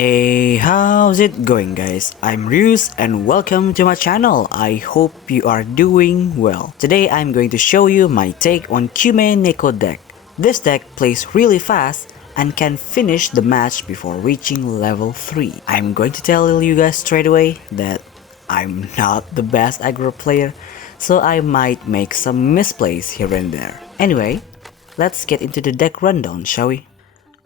Hey, how's it going guys? I'm Ryus and welcome to my channel. I hope you are doing well. Today I'm going to show you my take on Kyuumei Neko deck. This deck plays really fast and can finish the match before reaching level 3. I'm going to tell you guys straight away that I'm not the best aggro player, so I might make some misplays here and there. Anyway, let's get into the deck rundown, shall we?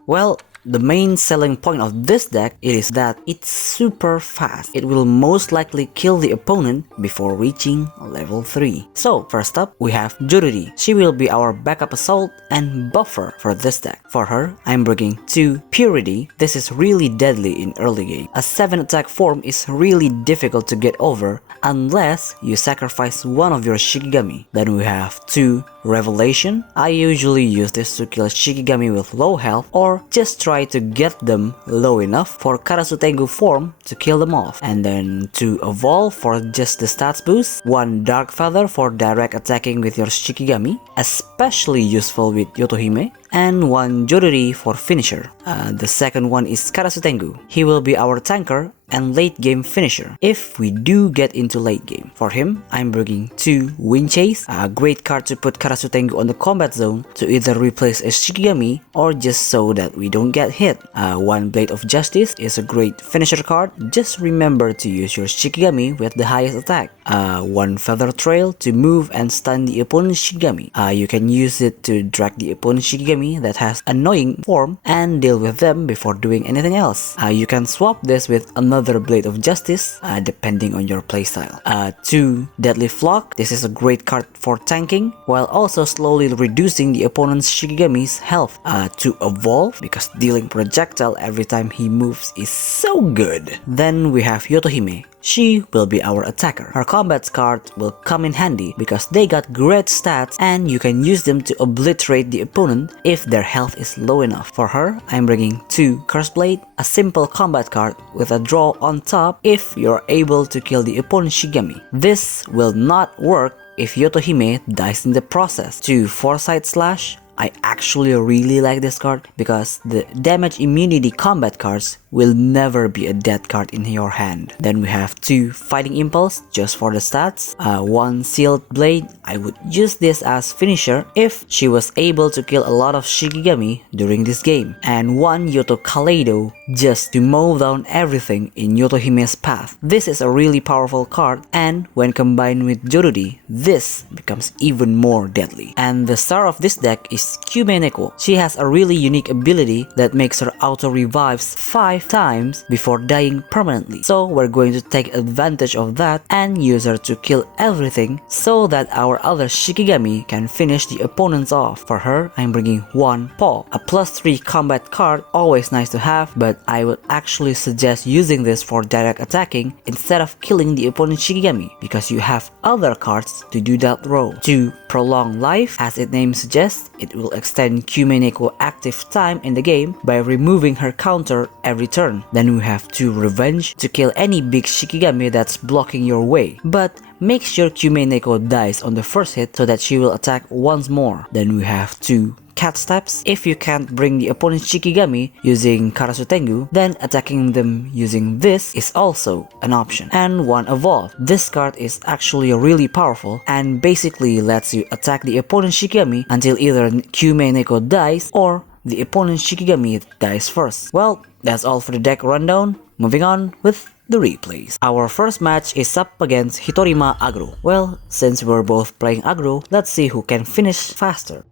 Well, the main selling point of this deck is that it's super fast. It will most likely kill the opponent before reaching level 3. So first up, we have Jururi. She will be our backup assault and buffer for this deck. For her, I'm bringing 2 Purity. This is really deadly in early game. A 7 attack form is really difficult to get over unless you sacrifice one of your Shikigami. Then we have 2 Revelation. I usually use this to kill Shikigami with low health or just try to get them low enough for Karasu Tengu form to kill them off. And then 2 Evolve for just the stats boost, 1 Dark Feather for direct attacking with your Shikigami, especially useful with Yukihime, and 1 Jururi for finisher. The second one is Karasu Tengu. He will be our tanker and late game finisher if we do get into late game. For him, I'm bringing 2 Wind Chase, a great card to put Karasu Tengu on the combat zone to either replace a Shikigami or just so that we don't get hit. 1 Blade of Justice is a great finisher card. Just remember to use your Shikigami with the highest attack. 1 Feather Trail to move and stun the opponent's Shikigami. You can use it to drag the opponent's Shikigami that has annoying form and deal with them before doing anything else. You can swap this with another Blade of Justice depending on your playstyle. 2 Deadly Flock. This is a great card for tanking while also slowly reducing the opponent's Shikigami's health. 2 Evolve because dealing projectile every time he moves is so good. Then we have Yukihime. She will be our attacker. Her combat card will come in handy because they got great stats and you can use them to obliterate the opponent if their health is low enough. For her, I'm bringing 2 Curse Blade, a simple combat card with a draw on top if you're able to kill the opponent's Shikigami. This will not work if Yukihime dies in the process. 2 Foresight Slash. I actually really like this card because the damage immunity combat cards will never be a dead card in your hand. Then we have 2 Fighting Impulse just for the stats, 1 Sealed Blade. I would use this as finisher if she was able to kill a lot of Shikigami during this game, and 1 Yoto Kaleido just to mow down everything in Yukihime's path. This is a really powerful card, and when combined with Jururi, this becomes even more deadly. And the star of this deck is Kyuumei Neko. She has a really unique ability that makes her auto revives 5 times before dying permanently. So we're going to take advantage of that and use her to kill everything so that our other Shikigami can finish the opponents off. For her, I'm bringing 1 Paw, a +3 combat card, always nice to have, but I would actually suggest using this for direct attacking instead of killing the opponent's Shikigami because you have other cards to do that role. 2 Prolong Life. As its name suggests, it will extend Kyuumei Neko active time in the game by removing her counter every turn. Then we have 2 Revenge to kill any big Shikigami that's blocking your way, but make sure Kyuumei Neko dies on the first hit so that she will attack once more. Then we have 2 Cat Steps. If you can't bring the opponent's Shikigami using Karasu Tengu, then attacking them using this is also an option. And 1 Evolve. This card is actually really powerful and basically lets you attack the opponent's Shikigami until either Kyuumei Neko dies or the opponent's Shikigami dies first. Well, that's all for the deck rundown. Moving on with the replays. Our first match is up against Hitorima Aggro. Well, since we're both playing Aggro, let's see who can finish faster.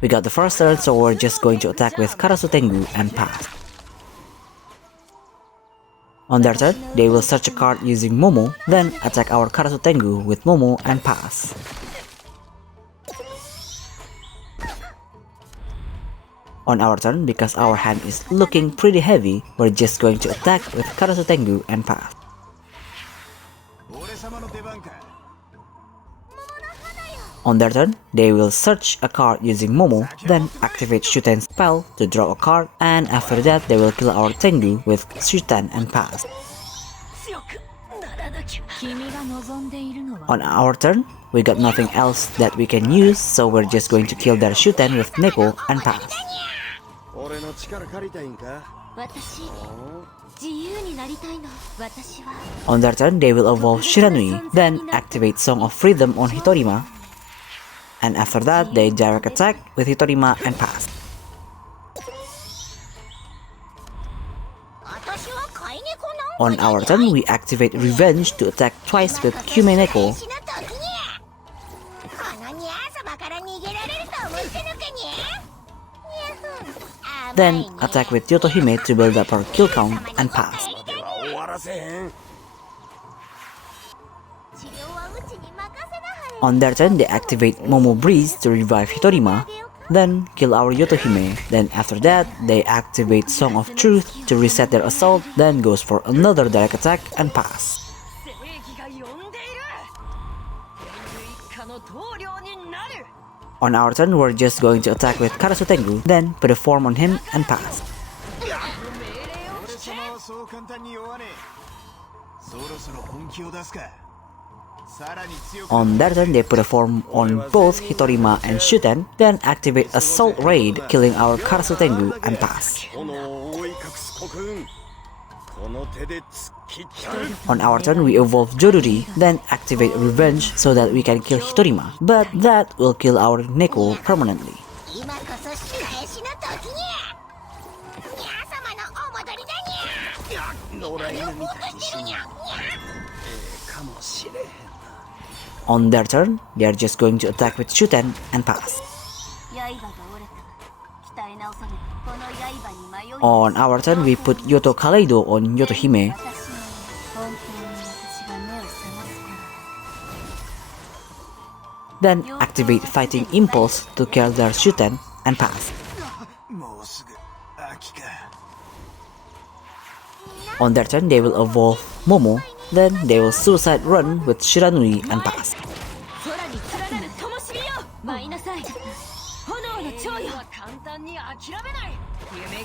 We got the first turn, so we're just going to attack with Karasu Tengu and pass. On their turn, they will search a card using Momo, then attack our Karasu Tengu with Momo and pass. On our turn, because our hand is looking pretty heavy, we're just going to attack with Karasu Tengu and pass. On their turn, they will search a card using Momo, then activate Shuten spell to draw a card, and after that they will kill our Tengu with Shuten and pass. On our turn, we got nothing else that we can use, so we're just going to kill their Shuten with Neko and pass. On their turn, they will evolve Shiranui, then activate Song of Freedom on Hitorima, and after that, they direct attack with Hitorima and pass. On our turn, we activate Revenge to attack twice with Kyuumei Neko, then attack with Yukihime to build up our kill count and pass. On their turn, they activate Momo Breeze to revive Hitorima, then kill our Yukihime. Then after that, they activate Song of Truth to reset their assault, then goes for another direct attack and pass. On our turn, we're just going to attack with Karasu Tengu, then put a form on him and pass. On their turn, they put a form on both Hitorima and Shuten, then activate Assault Raid, killing our Karasu Tengu and pass. On our turn, we evolve Joruri, then activate Revenge so that we can kill Hitorima, but that will kill our Neko permanently. On their turn, they are just going to attack with Shuten and pass. On our turn, we put Yoto Kaleido on Yukihime, then activate Fighting Impulse to kill their Shuten and pass. On their turn, they will evolve Momo, then they will Suicide Run with Shiranui and pass.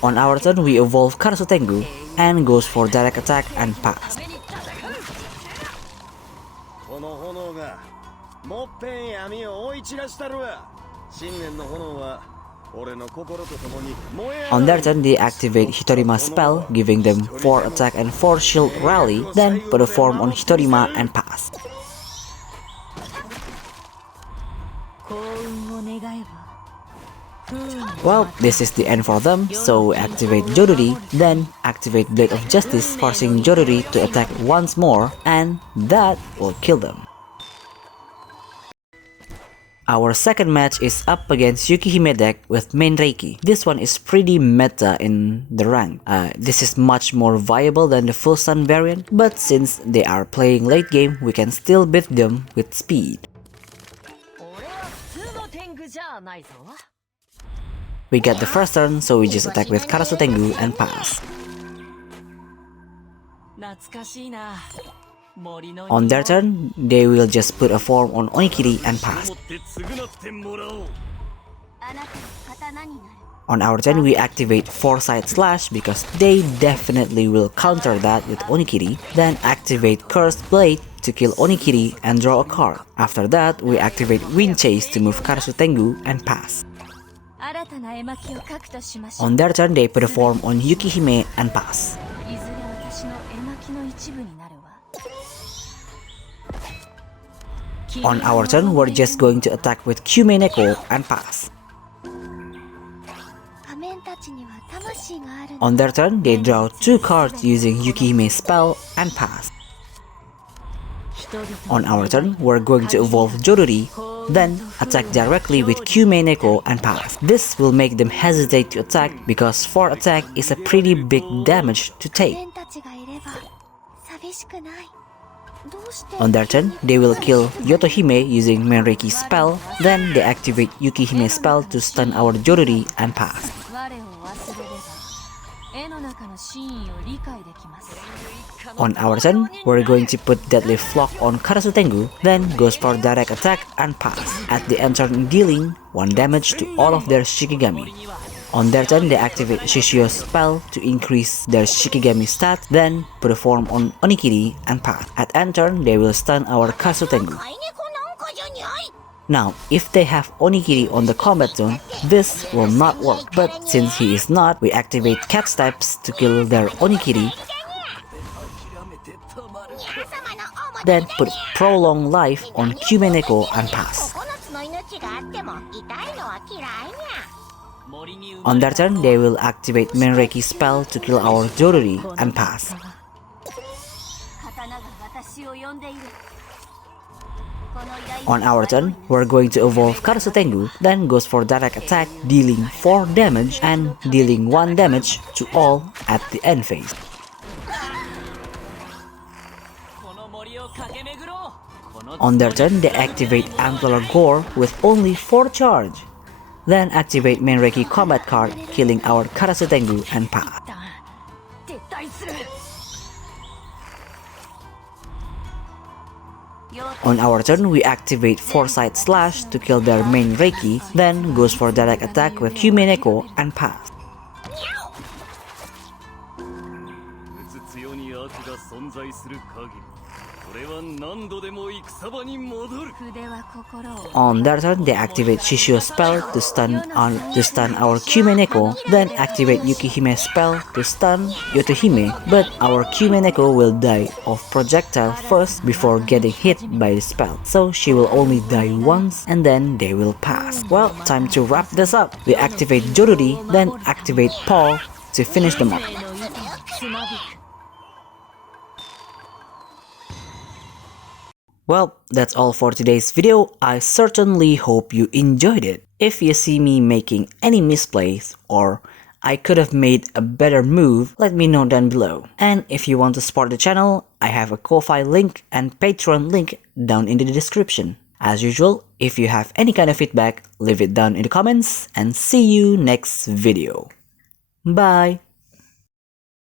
On our turn, we evolve Karasu Tengu and goes for direct attack and pass. On their turn, they activate Hitorima's spell, giving them 4 attack and 4 shield rally, then put a form on Hitorima and pass. Well, this is the end for them, so activate Joruri, then activate Blade of Justice, forcing Joruri to attack once more, and that will kill them. Our second match is up against Yukihime deck with Menreiki. This one is pretty meta in the rank. This is much more viable than the full stun variant, but since they are playing late game, we can still beat them with speed. We get the first turn, so we just attack with Karasu Tengu and pass. On their turn, they will just put a form on Onikiri and pass. On our turn, we activate Foresight Slash because they definitely will counter that with Onikiri, then activate Cursed Blade to kill Onikiri and draw a card. After that, we activate Wind Chase to move Karasu Tengu and pass. On their turn, they put a form on Yukihime and pass. On our turn, we're just going to attack with Kyuumei Neko and pass. On their turn, they draw 2 cards using Yukihime's spell and pass. On our turn, we're going to evolve Joruri, then attack directly with Kyuumei Neko and pass. This will make them hesitate to attack because 4 attack is a pretty big damage to take. On their turn, they will kill Yukihime using Menreiki's spell, then they activate Yukihime's spell to stun our Joruri and pass. On our turn, we're going to put Deadly Flock on Karasu Tengu, then goes for direct attack and pass. At the end turn, dealing 1 damage to all of their Shikigami. On their turn, they activate Shishio's spell to increase their Shikigami stat, then put a form on Onikiri and pass. At end turn, they will stun our Kasutengu. Now, if they have Onikiri on the combat zone, this will not work, but since he is not, we activate Cat Steps to kill their Onikiri, then put Prolong Life on Kyuumei Neko and pass. On their turn, they will activate Menreiki spell to kill our Doruri and pass. On our turn, we're going to evolve Karasu then goes for direct attack, dealing 4 damage and dealing 1 damage to all at the end phase. On their turn, they activate Antler Gore with only 4 charge. Then activate Menreiki combat card, killing our Karasu and pass. On our turn, we activate Foresight Slash to kill their main Reiki, then goes for direct attack with Kyuumei Neko and pass. On their turn, they activate Shishio's spell to stun our Kyuumei Neko, then activate Yukihime spell to stun Yukihime, but our Kyuumei Neko will die of projectile first before getting hit by the spell, so she will only die once and then they will pass. Well, time to wrap this up. We activate Joruri, then activate Paul to finish them off. Well, that's all for today's video. I certainly hope you enjoyed it. If you see me making any misplays or I could have made a better move, let me know down below. And if you want to support the channel, I have a Ko-Fi link and Patreon link down in the description. As usual, if you have any kind of feedback, leave it down in the comments and see you next video. Bye!